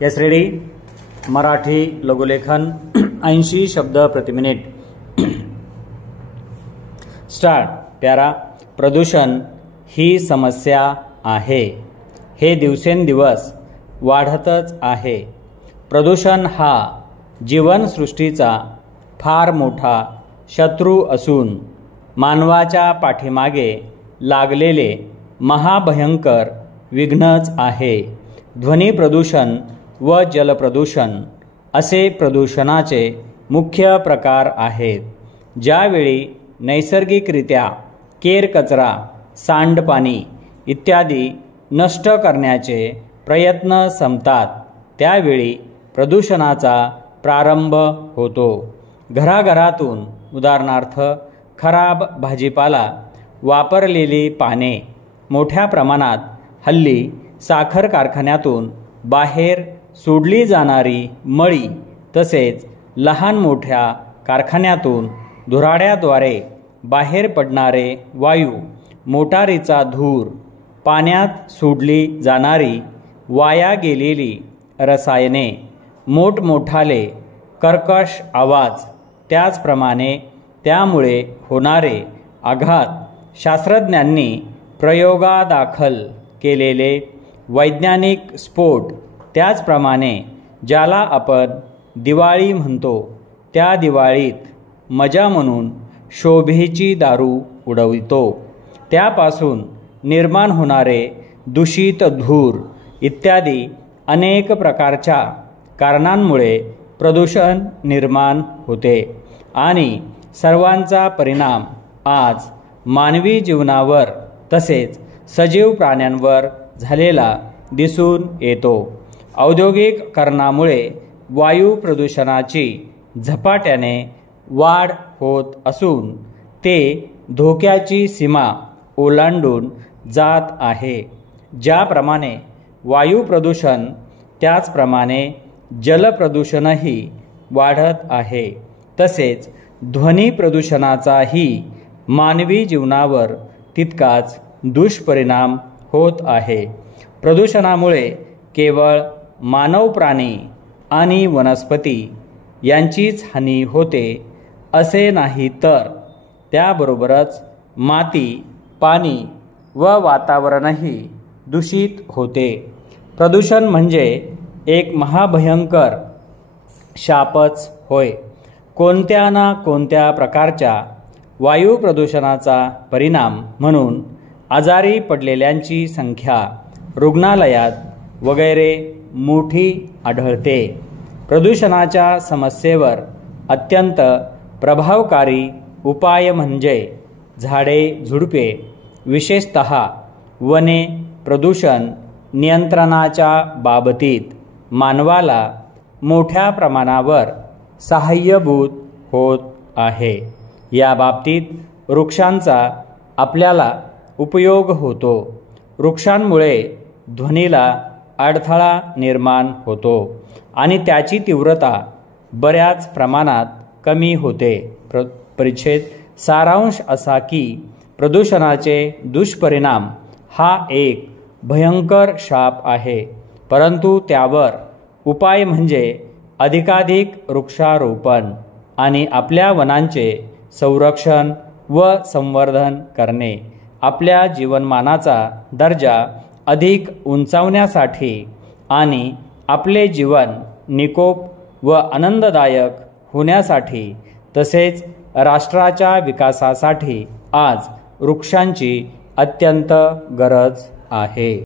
Yes ready. Marathi लघुलेखन 80 शब्द प्रति minute. Start. प्यारा, प्रदूषण ही समस्या आहे। हे दिवसेंदिवस वाढतच आहे। प्रदूषण हा जीवनसृष्टीचा फार मोठा शत्रू असून मानवाच्या पाठीमागे लागलेले महाभयंकर विघ्नच आहे। ध्वनी प्रदूषण व जल प्रदूषण असे प्रदूषणाचे मुख्य प्रकार आहेत। ज्यावेळी नैसर्गिकरित्या केर कचरा, सांडपाणी इत्यादी नष्ट करण्याचे प्रयत्न संपतात त्यावेळी प्रदूषणाचा प्रारंभ होतो। घराघरातून उदाहरणार्थ खराब भाजीपाला, वापरलेली पाने, मोठ्या प्रमाणात हल्ली साखर कारखान्यातून बाहेर सोडली जाणारी मळी, तसेच लहान मोठ्या कारखान्यातून धुराड्याद्वारे बाहेर पडणारे वायू, मोटारीचा धूर, पाण्यात सोडली जाणारी वाया गेलेली रसायने, मोठमोठाले कर्कश आवाज, त्याचप्रमाणे त्यामुळे होणारे आघात, शास्त्रज्ञांनी प्रयोगादाखल केलेले वैज्ञानिक स्फोट, त्याचप्रमाणे ज्याला आपण दिवाळी म्हणतो त्या दिवाळीत मजा म्हणून शोभेची दारू उडवितो, त्यापासून निर्माण होणारे दूषित धूर इत्यादी अनेक प्रकारच्या कारणांमुळे प्रदूषण निर्माण होते आणि सर्वांचा परिणाम आज मानवी जीवनावर तसेच सजीव प्राण्यांवर झालेला दिसून येतो। औद्योगिकीकरणामुळे वायू प्रदूषणाची झपाट्याने वाढ होत असून ते धोक्याची सीमा ओलांडून जात आहे। ज्याप्रमाणे वायू प्रदूषण त्याचप्रमाणे जल प्रदूषणही वाढत आहे। तसेच ध्वनी प्रदूषणाचाही मानवी जीवनावर तितकाच दुष्परिणाम होत आहे। प्रदूषणामुळे केवळ मानव प्राणी आणि वनस्पती यांचीच हानी होते असे नाही, तर त्याबरोबरच माती, पाणी व वातावरणही दूषित होते। प्रदूषण म्हणजे एक महाभयंकर शापच होय। कोणत्या ना कोणत्या प्रकारच्या वायू प्रदूषणाचा परिणाम म्हणून आजारी पडलेल्यांची संख्या रुग्णालयात वगैरे मोठी आढळते। प्रदूषणाच्या समस्येवर अत्यंत प्रभावकारी उपाय म्हणजे झाडे झुडपे, विशेषतः वने प्रदूषण नियंत्रणाच्या बाबतीत मानवाला मोठ्या प्रमाणावर सहाय्यभूत होत आहे। या बाबतीत वृक्षांचा आपल्याला उपयोग होतो। वृक्षांमुळे ध्वनीला अडथळा निर्माण होतो आणि त्याची तीव्रता बऱ्याच प्रमाणात कमी होते। परिच्छेद सारांश असा की प्रदूषणाचे दुष्परिणाम हा एक भयंकर शाप आहे, परंतु त्यावर उपाय म्हणजे अधिकाधिक वृक्षारोपण आणि आपल्या वनांचे संरक्षण व संवर्धन करणे। आपल्या जीवनमानाचा दर्जा अधिक उंचावण्यासाठी आणि आपले जीवन निकोप व आनंददायक होण्यासाठी तसेच राष्ट्राच्या विकासासाठी आज वृक्षांची अत्यंत गरज आहे।